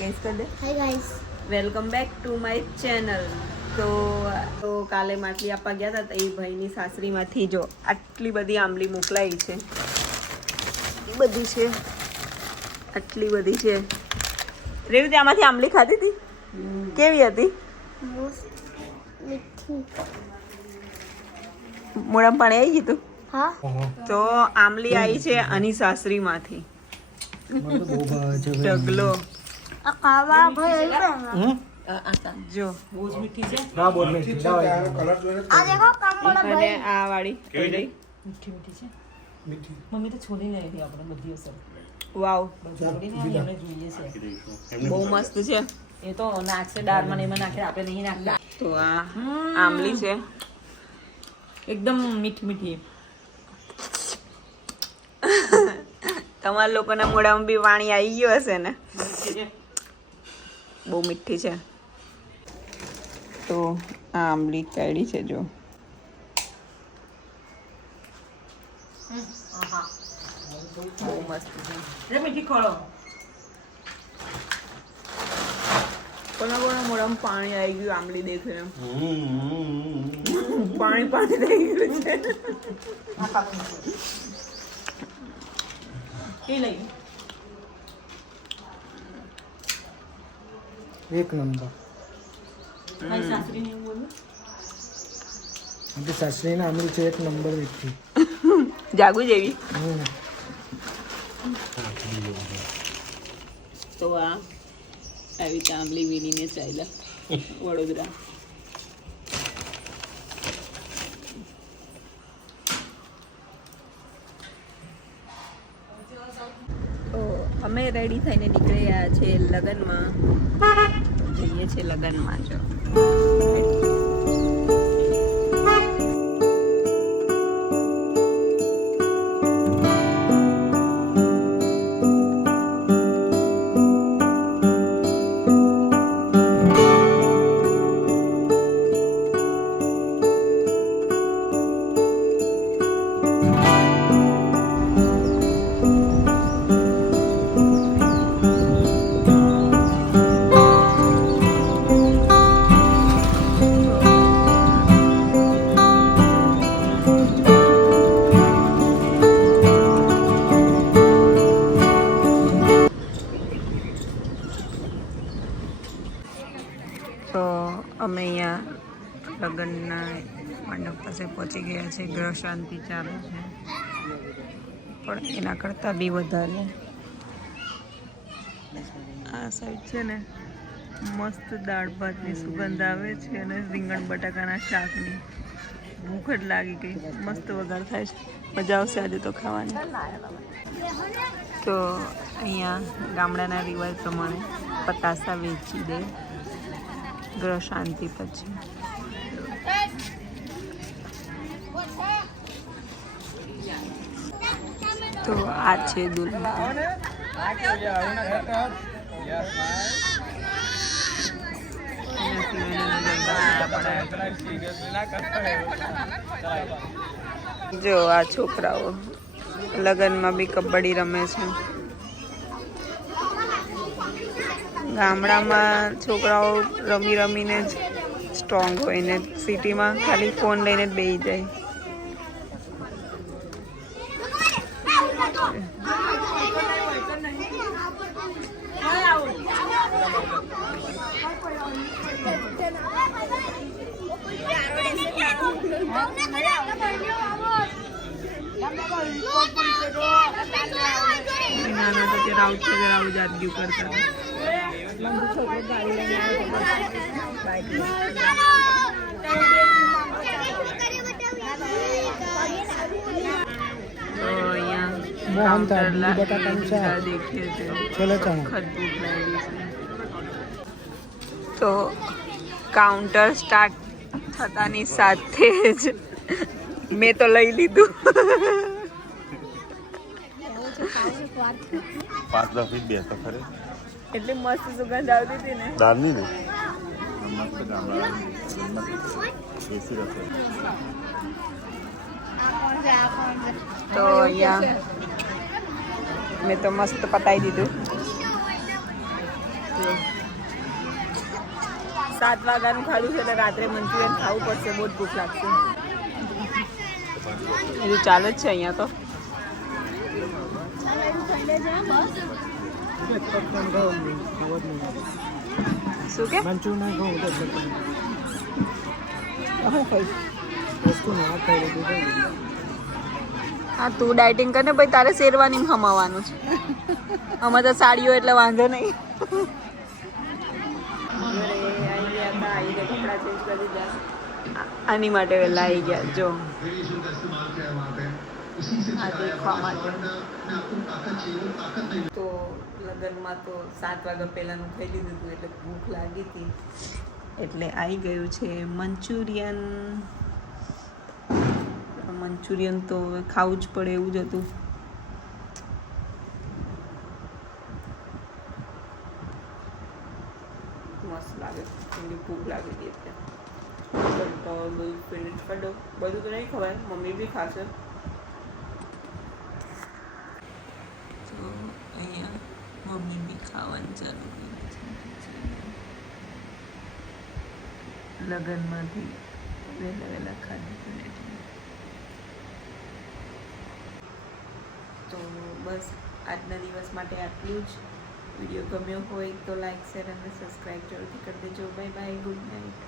Guys કર દે. Hi guys, welcome back to my channel. તો કાલે માટલી આપવા ગયા હતા તો એ ભાઈની સાસરીમાંથી જો આટલી બધી આંબલી મોકલાઈ છે. બધું છે, આટલી બધી છે. રેવી આમાંથી આંબલી ખાધી હતી? કેવી હતી? મીઠી. મોઢામાં પાણી આવી ગયું? હા, તો આંબલી આવી છે આની સાસરીમાંથી. ઢગલો આ ખાવા ભાઈ જો बहुत मीठी है। हाँ बहुत मीठी આ દેખો કામ બોલા અને ભાઈ. આ વાળી मीठी मीठी है। मम्मी तो छोड़ी नहीं थी આપણે બધી અસર વાવ બધી ને એમને જોઈએ છે બહુ મસ્ત છે. એ તો નાખશે દાળમાં ને એમાં નાખે આપણે નહીં નાખતા તો આ આંબલી છે એકદમ મીઠી મીઠી તમારા લોકોના મોઢામાં બી વાણી આવી ગયો હશે ને? બહુ મીઠી છે. તો આ આંબલી કાઢી છે જો. બહુ મસ્ત છે. રે મીઠી ખોળો કોના મોઢામાં પાણી આવી ગયું આંબલી દેખીને. પાણી પાણી થઈ ગયું છે. એ લઈ एक नंबर મારી સાસરી ને બોલું आपकी सासरी ने आमिल से एक नंबर मीठी જાગુ જેવી. તો આ આવી રીતે આંબલી વીણીને ચાલ્યા વડોદરા. તો અમે રેડી થઈને નીકળ્યા છે લગ્નમાં. જઈએ છે લગ્નમાં. જો તો અમે અહીંયા લગ્નના મંડપ પાસે પહોંચી ગયા છે. ગ્રહ શાંતિ ચાલુ છે, પણ એના કરતાં બી વધારે આ સાઈડ છે ને મસ્ત દાળ ભાતની સુગંધ આવે છે અને રીંગણ બટાકાના શાકની. ભૂખ જ લાગી ગઈ. મસ્ત વઘાર થાય છે. મજા આવશે આજે તો ખાવાની. તો અહીંયા ગામડાના રિવાજ પ્રમાણે પતાસા વેચી દે ગ્રહ શાંતિ પછી. તો આ છે દુલ્હા. જો આ છોકરાઓ લગ્નમાં બી કબડ્ડી રમે છે. ગામડામાં છોકરાઓ રમી રમીને જ સ્ટ્રોંગ હોય ને સિટીમાં ખાલી ફોન લઈને જ બેસી જાય. નાના તો તે રાઉટ છે રાઉ જાદગી કરતા मोहन था बिल्ली बटाका દેખીએ છે. चलो चलो તો કાઉન્ટર સ્ટાર્ટ થતાની સાથે જ મેં તો લઈ લીધું. 5-10 ફીટ બે તો ખરે એટલી મસ્ત સુગંધ આવતી હતી ને. દાળની ને મસ્ત ગામડા દેશી રસોઈ. તો અહીંયા મેં તો મસ્ત પતાવી દીધું. જો 7 વાગ્યાનું ખાધું છે એટલે રાત્રે મંચુરિયન ખાવું પડશે, બહુ જ ભૂખ લાગશે. બધું ચાલે જ છે અહીંયા તો. શું કે મંચુરિયન ખાવું તો વસ્તુ ના ખાઈ લીધું. હા તું ડાયટિંગ કરીને ભાઈ તારે શેરવાની હમાવાનું છે. આમાં તો સાડીઓ એટલે વાંધો નહીં. આની માટે વહેલા આવી ગયા જો આ દેખવા માટે. તો લગ્નમાં તો 7 વાગ્યા પહેલાંનું ખાઈ લીધું હતું એટલે ભૂખ લાગી હતી એટલે આવી ગયું છે મંચુરિયન. મંચુરિયન તો ખાવું જ પડે એવું જ હતું. મસ્ત લાગે, ભૂખ લાગી હતી એટલે બધું ફિનિશ કરી દો. બધું તો નહીં ખવાય, મમ્મી બી ખાશે. તો અહીંયા મમ્મી બી ખાવાનું ચાલુ કરી છે. લગ્નમાંથી વહેલા ખાધું એટલે તો બસ આજના દિવસ માટે આટલું જ. વિડીયો ગમ્યો હોય તો લાઈક શેર અને સબસ્ક્રાઈબ જરૂરથી કરી દેજો. Bye bye, good night.